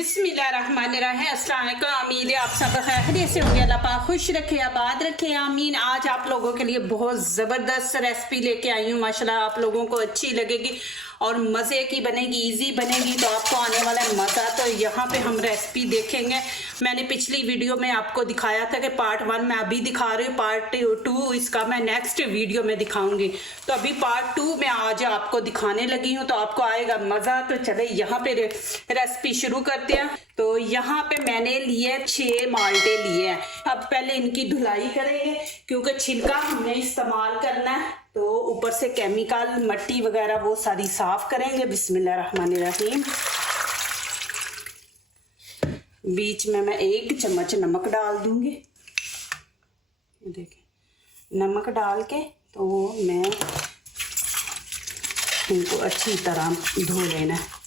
बिस्मिल्लाहिर्रहमानिर्रहीम। अस्सलाम वालेकुम। उम्मीद है आप सब खैरियत से होंगे। अल्लाह पाक खुश रखे, आबाद रखे, आमीन। आज आप लोगों के लिए बहुत ज़बरदस्त रेसिपी लेके आई हूँ। माशाल्लाह आप लोगों को अच्छी लगेगी और मज़े की बनेगी, इजी बनेगी, तो आपको आने वाला है मज़ा। तो यहाँ पे हम रेसिपी देखेंगे। मैंने पिछली वीडियो में आपको दिखाया था कि पार्ट 1 मैं अभी दिखा रही हूँ, पार्ट 2 इसका मैं नेक्स्ट वीडियो में दिखाऊंगी। तो अभी पार्ट 2 में आज आपको दिखाने लगी हूँ, तो आपको आएगा मज़ा। तो चले यहाँ पे रेसिपी शुरू करते हैं। तो यहाँ पे मैंने लिए 6 माल्टे लिए हैं। अब पहले इनकी धुलाई करेंगे क्योंकि छिलका हमने इस्तेमाल करना है, तो ऊपर से केमिकल मट्टी वगैरह वो सारी साफ करेंगे। बिस्मिल्लाहिर्रहमानिर्रहीम। बीच में मैं 1 चम्मच नमक डाल दूंगी। देखिए नमक डाल के तो मैं इनको अच्छी तरह धो लेना है।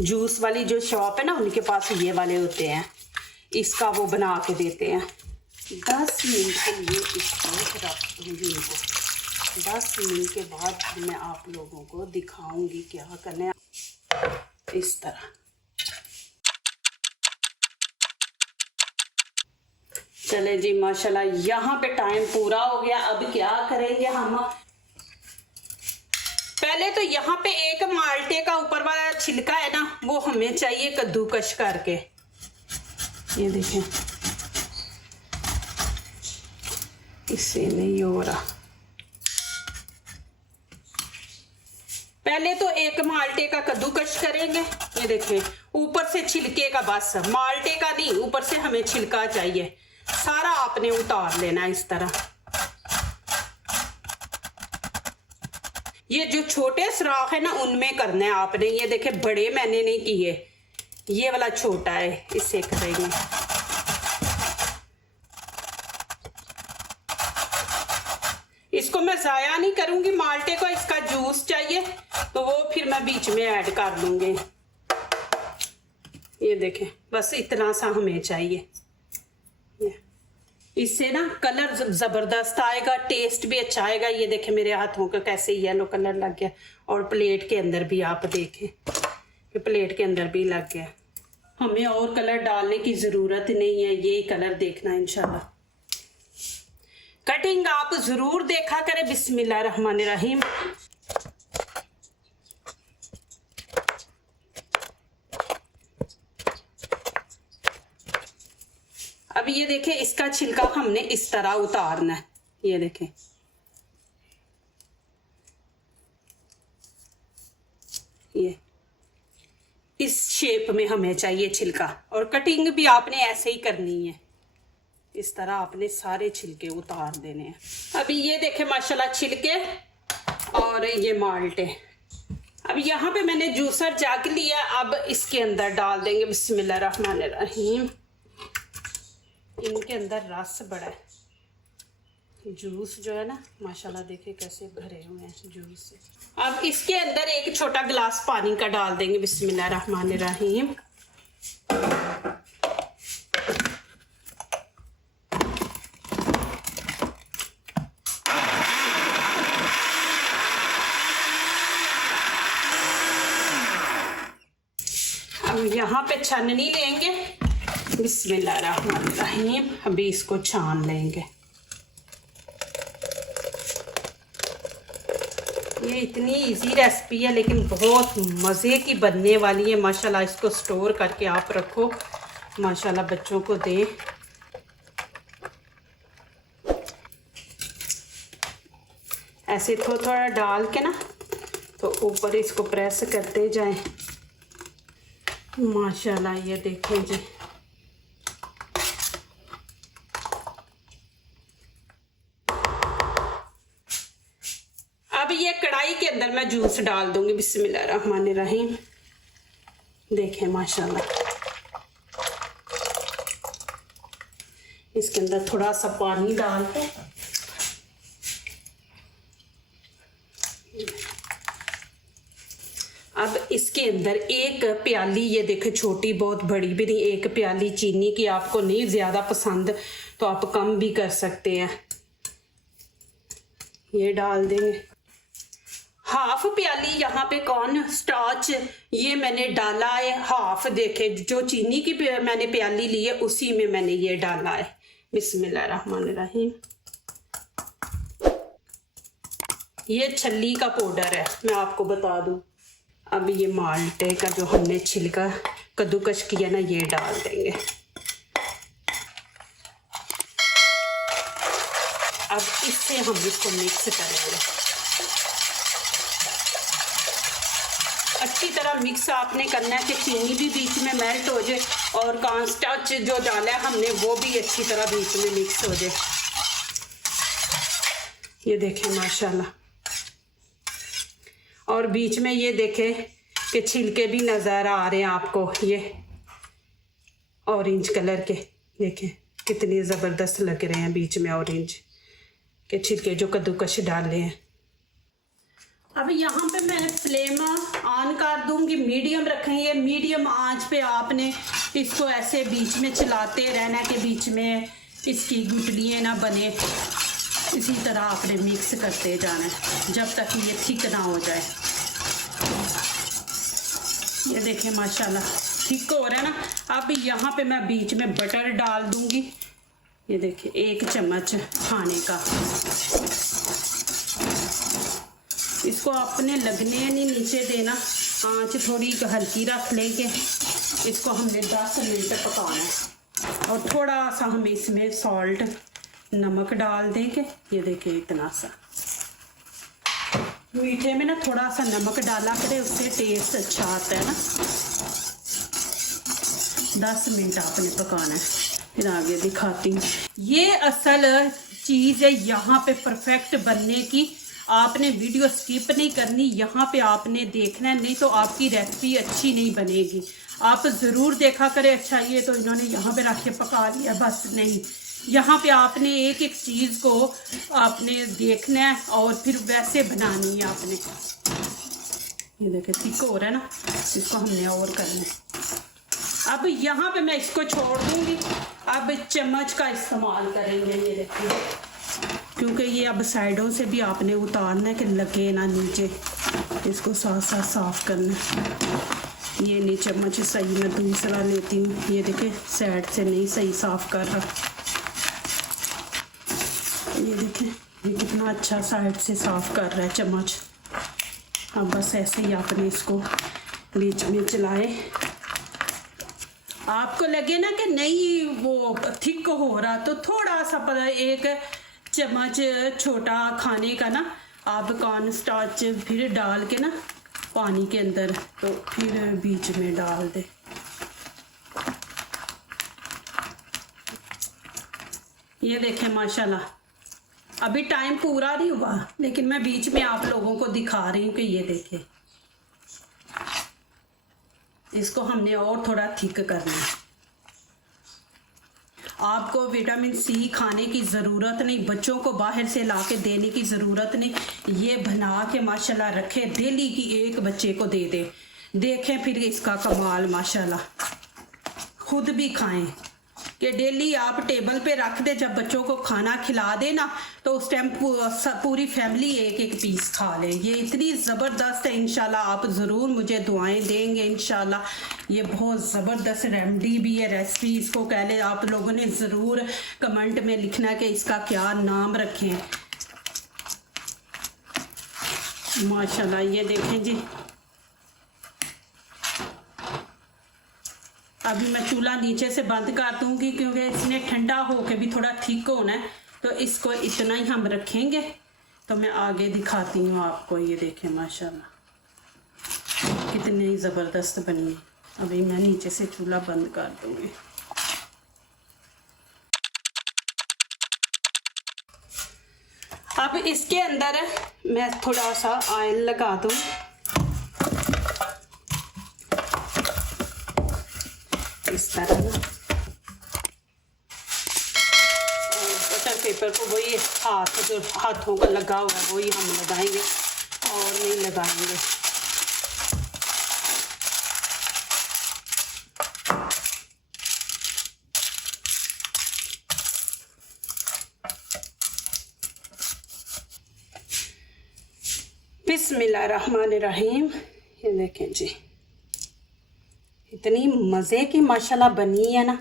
जूस वाली जो शॉप है ना, उनके पास ये वाले होते हैं, इसका वो बना के देते हैं। 10 मिनट के लिए इसको रख दूँगी इनको। 10 मिनट के बाद मैं आप लोगों को दिखाऊंगी क्या करना है। इस तरह चले जी, माशाल्लाह यहाँ पे टाइम पूरा हो गया। अब क्या करेंगे हम, पहले तो यहाँ पे 1 माल्टे का ऊपर वाला छिलका है ना, वो हमें चाहिए कद्दूकश करके। ये देखें, इससे नहीं हो रहा। पहले तो 1 माल्टे का कद्दूकश करेंगे। ये देखें ऊपर से छिलके का, बस माल्टे का नहीं, ऊपर से हमें छिलका चाहिए। सारा आपने उतार लेना इस तरह। ये जो छोटे सुराख है ना, उनमें करना है आपने। ये देखे बड़े मैंने नहीं किए, ये वाला छोटा है, इससे करेंगे। इसको मैं ज़ाया नहीं करूंगी, माल्टे को इसका जूस चाहिए तो वो फिर मैं बीच में ऐड कर दूंगी। ये देखें बस इतना सा हमें चाहिए। इससे ना कलर ज़बरदस्त आएगा, टेस्ट भी अच्छा आएगा। ये देखें मेरे हाथों का कैसे येलो कलर लग गया, और प्लेट के अंदर भी आप देखें कि प्लेट के अंदर भी लग गया। हमें और कलर डालने की ज़रूरत नहीं है, यही कलर देखना है इंशाल्लाह। कटिंग आप ज़रूर देखा करें। बिस्मिल्लाहिर्रहमानिर्रहीम। अब ये देखें इसका छिलका हमने इस तरह उतारना है। ये देखें ये इस शेप में हमें चाहिए छिलका, और कटिंग भी आपने ऐसे ही करनी है। इस तरह आपने सारे छिलके उतार देने हैं। अभी ये देखें माशाल्लाह छिलके और ये माल्टे। अब यहाँ पे मैंने जूसर जग लिया, अब इसके अंदर डाल देंगे। बिस्मिल्लाहिर्रहमानिर्रहीम। इनके अंदर रस बड़ा है, जूस जो है ना माशाल्लाह देखे कैसे भरे हुए हैं जूस से। अब इसके अंदर 1 छोटा गिलास पानी का डाल देंगे। बिस्मिल्लाहिर्रहमानिर्रहीम। अब यहाँ पे छन्नी लेंगे। बिस्मिल्लाहिर्रहमानिर्रहीम। अभी इसको छान लेंगे। ये इतनी इजी रेसिपी है लेकिन बहुत मज़े की बनने वाली है माशाल्लाह। इसको स्टोर करके आप रखो, माशाल्लाह बच्चों को दें। ऐसे थोड़ा डाल के ना, तो ऊपर इसको प्रेस करते जाएं। माशाल्लाह ये देखें जी, अब ये कढ़ाई के अंदर मैं जूस डाल दूंगी। बिस्मिल्लाहिर्रहमानिर्रहीम। देखें माशाल्लाह, इसके अंदर थोड़ा सा पानी डाल के अब इसके अंदर 1 प्याली, ये देखें छोटी, बहुत बड़ी भी नहीं, 1 प्याली चीनी की। आपको नहीं ज़्यादा पसंद तो आप कम भी कर सकते हैं। ये डाल देंगे। हाफ प्याली यहाँ पे कॉर्न स्टार्च ये मैंने डाला है, हाफ देखे जो चीनी की मैंने प्याली ली है उसी में मैंने ये डाला है। बिस्मिल्लाहिर्रहमानिर्रहीम। ये छल्ली का पाउडर है, मैं आपको बता दूं। अब ये माल्टे का जो हमने छिलका कद्दूकश किया ना ये डाल देंगे। अब इससे हम इसको मिक्स करेंगे अच्छी तरह। मिक्स आपने करना है कि चीनी भी बीच में मेल्ट हो जाए और कॉर्नस्टार्च जो डाला है हमने वो भी अच्छी तरह बीच में मिक्स हो जाए। ये देखें माशाल्लाह। और बीच में ये देखें कि छिलके भी नज़र आ रहे हैं आपको, ये ऑरेंज कलर के देखें कितनी ज़बरदस्त लग रहे हैं बीच में ऑरेंज के छिलके जो कद्दूकश डाले हैं। अब यहाँ पे मैं फ्लेम ऑन कर दूंगी, मीडियम रखेंगे। मीडियम आंच पे आपने इसको ऐसे बीच में चलाते रहना के बीच में इसकी गुठलियाँ ना बने, इसी तरह आपने मिक्स करते जाना है जब तक ये थिक ना हो जाए। ये देखें माशाल्लाह थिक हो रहा है ना। अब यहाँ पे मैं बीच में बटर डाल दूंगी। ये देखिए 1 चम्मच खाने का। इसको आपने लगने नहीं नीचे देना, आंच थोड़ी हल्की रख लेंगे। इसको हमने 10 मिनट पकाना है और थोड़ा सा हम इसमें सॉल्ट नमक डाल देंगे। ये देखिए इतना सा, मीठे में ना थोड़ा सा नमक डाला करें उससे टेस्ट अच्छा आता है ना। 10 मिनट आपने पकाना है, फिर आगे दिखाती हूँ। ये असल चीज़ है यहाँ पे परफेक्ट बनने की। आपने वीडियो स्किप नहीं करनी, यहाँ पे आपने देखना है, नहीं तो आपकी रेसिपी अच्छी नहीं बनेगी। आप ज़रूर देखा करें। अच्छा ये तो इन्होंने यहाँ पे रख के पका लिया, बस नहीं, यहाँ पे आपने एक एक चीज़ को आपने देखना है और फिर वैसे बनानी है आपने। ये देखिए थिक हो रहा है ना, इसको हमने और करना है। अब यहाँ पे मैं इसको छोड़ दूँगी। अब चम्मच का इस्तेमाल करेंगे। ये देखिए क्योंकि ये अब साइडों से भी आपने उतारना है कि लगे ना नीचे, इसको साथ साथ साफ करना है। ये नहीं चम्मच सही, मैं दूसरा लेती हूँ। ये देखिए साइड से नहीं सही साफ कर रहा। ये देखिए ये कितना अच्छा साइड से साफ कर रहा है चम्मच। अब बस ऐसे ही आपने इसको बीच में चलाए। आपको लगे ना कि नहीं वो थिक हो रहा तो थोड़ा सा 1 चम्मच छोटा खाने का ना आप कॉर्न स्टार्च फिर डाल के ना पानी के अंदर तो फिर बीच में डाल दे। ये देखें माशाल्लाह, अभी टाइम पूरा नहीं हुआ लेकिन मैं बीच में आप लोगों को दिखा रही हूँ कि ये देखें इसको हमने और थोड़ा थिक करना है। आपको विटामिन सी खाने की ज़रूरत नहीं, बच्चों को बाहर से लाके देने की ज़रूरत नहीं। ये बना के माशाल्लाह रखे, डेली की 1 बच्चे को दे दे, देखें फिर इसका कमाल माशाल्लाह। खुद भी खाएं कि डेली आप टेबल पे रख दे, जब बच्चों को खाना खिला दे ना तो उस टाइम पूरी फैमिली 1-1 पीस खा ले। ये इतनी ज़बरदस्त है। इंशाल्लाह आप ज़रूर मुझे दुआएं देंगे इंशाल्लाह। ये बहुत ज़बरदस्त रेमेडी भी है, रेसिपी इसको कह ले। आप लोगों ने ज़रूर कमेंट में लिखना कि इसका क्या नाम रखें। माशाल्लाह ये देखें जी। अभी मैं चूल्हा नीचे से बंद कर दूंगी क्योंकि इसने ठंडा होके भी थोड़ा ठीक होना है, तो इसको इतना ही हम रखेंगे। तो मैं आगे दिखाती हूँ आपको। ये देखें माशाल्लाह कितनी ज़बरदस्त बनी है। अभी मैं नीचे से चूल्हा बंद कर दूंगी। अब इसके अंदर मैं थोड़ा सा ऑयल लगा दूँ। इस तरह ना बटर पेपर को वही जो हाथों का लगा हुआ है वही हम लगाएंगे और नहीं लगाएंगे। बिस्मिल्लाहिर्रहमानिर्रहीम। ये देखें जी, इतनी मज़े की माशाल्लाह बनी है ना।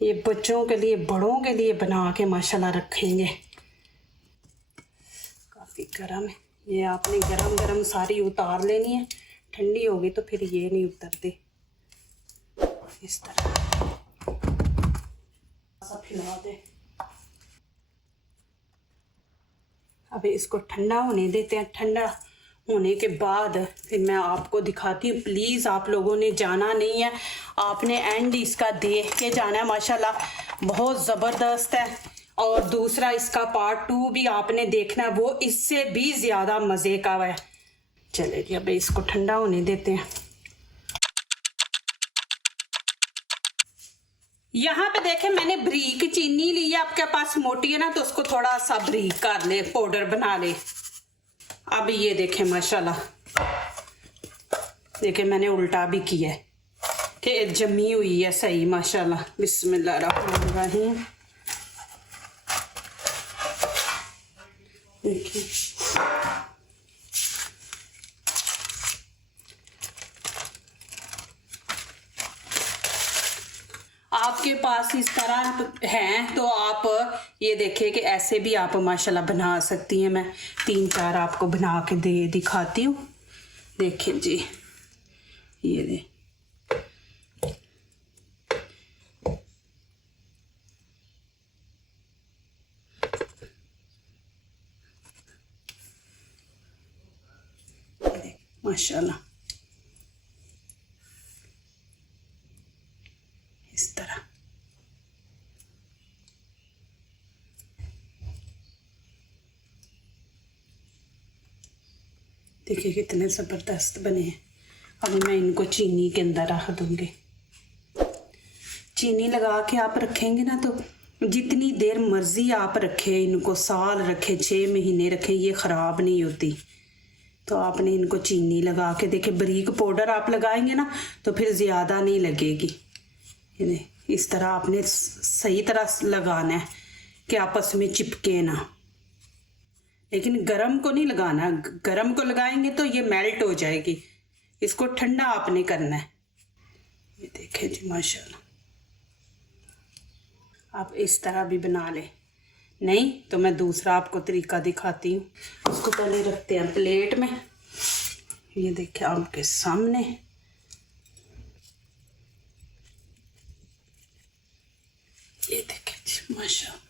ये बच्चों के लिए बड़ों के लिए बना के माशाल्लाह रखेंगे। काफ़ी गर्म है ये, आपने गरम गरम सारी उतार लेनी है, ठंडी होगी तो फिर ये नहीं उतरती। इस तरह सब फैला दे। अभी इसको ठंडा होने देते हैं। ठंडा होने के बाद फिर मैं आपको दिखाती हूँ। प्लीज़ आप लोगों ने जाना नहीं है, आपने एंड इसका देख के जाना है। माशाल्लाह बहुत ज़बरदस्त है। और दूसरा इसका पार्ट 2 भी आपने देखना है, वो इससे भी ज़्यादा मज़े का है। चले जी, अभी इसको ठंडा होने देते हैं। यहाँ पे देखें मैंने बरीक चीनी ली है। आपके पास मोटी है ना तो उसको थोड़ा सा बरीक कर ले, पाउडर बना ले। अब ये देखें माशाल्लाह, देखें मैंने उल्टा भी किया है कि जमी हुई है सही माशाल्लाह। बिस्मिल्लाहिर्रहमानिर्रहीम। देखिए आपके पास इस तरह हैं तो आप ये देखिए कि ऐसे भी आप माशाल्लाह बना सकती हैं। मैं 3-4 आपको बना के दिखाती हूँ। देखिए जी, ये दे माशाल्लाह इस तरह। देखिए कितने ज़बरदस्त बने हैं। अभी मैं इनको चीनी के अंदर रख दूँगी। चीनी लगा के आप रखेंगे ना तो जितनी देर मर्ज़ी आप रखें इनको, साल रखें, 6 महीने रखें, ये ख़राब नहीं होती। तो आपने इनको चीनी लगा के, देखिए बारीक पाउडर आप लगाएंगे ना तो फिर ज़्यादा नहीं लगेगी। इस तरह आपने सही तरह लगाना है कि आपस में चिपके ना। लेकिन गरम को नहीं लगाना, गरम को लगाएंगे तो ये मेल्ट हो जाएगी। इसको ठंडा आपने करना है। ये देखें जी माशाल्लाह। आप इस तरह भी बना लें, नहीं तो मैं दूसरा आपको तरीका दिखाती हूँ। उसको पहले रखते हैं प्लेट में। ये देखिए आपके सामने ये देखिए माशाल्लाह।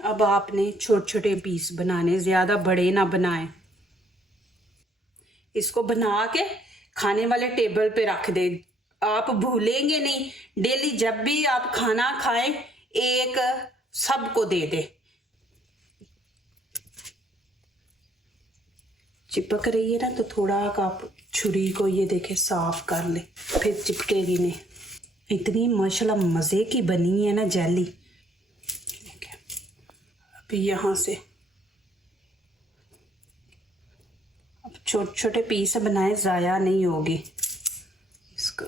अब आपने छोटे छोटे पीस बनाने, ज़्यादा बड़े ना बनाएं। इसको बना के खाने वाले टेबल पे रख दे। आप भूलेंगे नहीं, डेली जब भी आप खाना खाएं एक सबको दे दे। चिपक रही है ना तो थोड़ा आप छुरी को ये देखे साफ कर ले, फिर चिपकेगी नहीं। इतनी माशाल्लाह मज़े की बनी है ना जेली। अभी यहाँ से अब छोटे छोटे पीस बनाए, ज़ाया नहीं होगी। इसको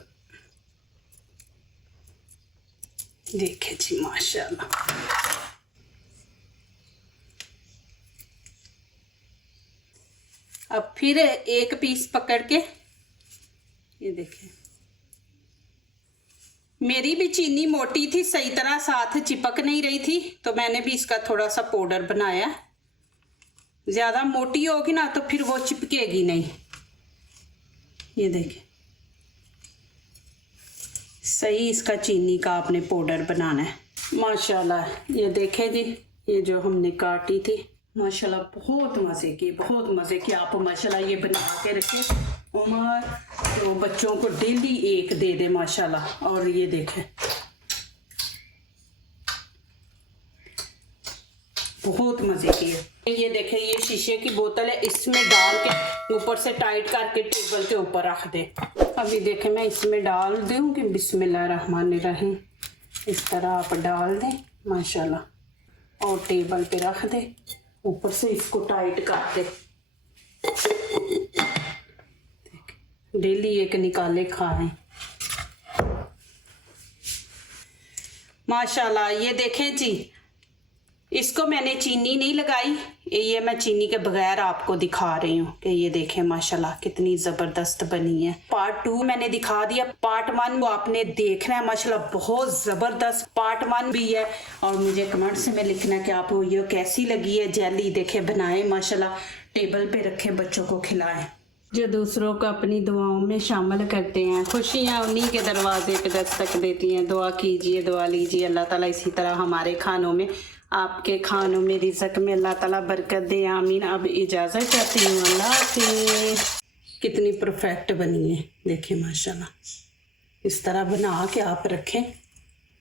देखिए जी माशाल्लाह। अब फिर एक पीस पकड़ के ये देखें। मेरी भी चीनी मोटी थी, सही तरह साथ चिपक नहीं रही थी, तो मैंने भी इसका थोड़ा सा पाउडर बनाया। ज़्यादा मोटी होगी ना तो फिर वो चिपकेगी नहीं। ये देखें, सही इसका चीनी का आपने पाउडर बनाना है। माशाल्लाह ये देखें जी, ये जो हमने काटी थी माशाल्लाह बहुत मज़े की, बहुत मज़े की। आप माशाल्लाह ये बना के रखें उमर तो बच्चों को डेली एक दे दे माशाल्लाह। और ये देखें बहुत मज़े की है। ये देखें, ये शीशे की बोतल है, इसमें डाल के ऊपर से टाइट करके टेबल के ऊपर रख दे। अभी देखें मैं इसमें डाल दूँगी। बिस्मिल्लाहिर्रहमानिर्रहीम। इस तरह आप डाल दें माशाल्लाह और टेबल पे रख दे, ऊपर से इसको टाइट कर दे। डेली एक निकाले खाएं माशाल्लाह। ये देखें जी, इसको मैंने चीनी नहीं लगाई, ये मैं चीनी के बगैर आपको दिखा रही हूँ कि ये देखें माशाल्लाह कितनी ज़बरदस्त बनी है। पार्ट 2 मैंने दिखा दिया, पार्ट 1 वो आपने देखना है माशाल्लाह बहुत ज़बरदस्त पार्ट 1 भी है। और मुझे कमेंट्स में लिखना कि आपको ये कैसी लगी है जेली। देखे बनाए माशाल्लाह, टेबल पे रखें, बच्चों को खिलाएं। जो दूसरों को अपनी दुआओं में शामिल करते हैं, खुशियाँ उन्हीं के दरवाजे पे दस्तक देती हैं। दुआ कीजिए, दुआ लीजिए, अल्लाह ताला इसी तरह हमारे खानों में, आपके खानों में, रिज़्क़ में अल्लाह ताला बरकत दे, आमीन। अब इजाज़त चाहती हूँ, अल्लाह हाफ़िज़। कितनी परफेक्ट बनी है, देखिए माशाल्लाह। इस तरह बना के आप रखें।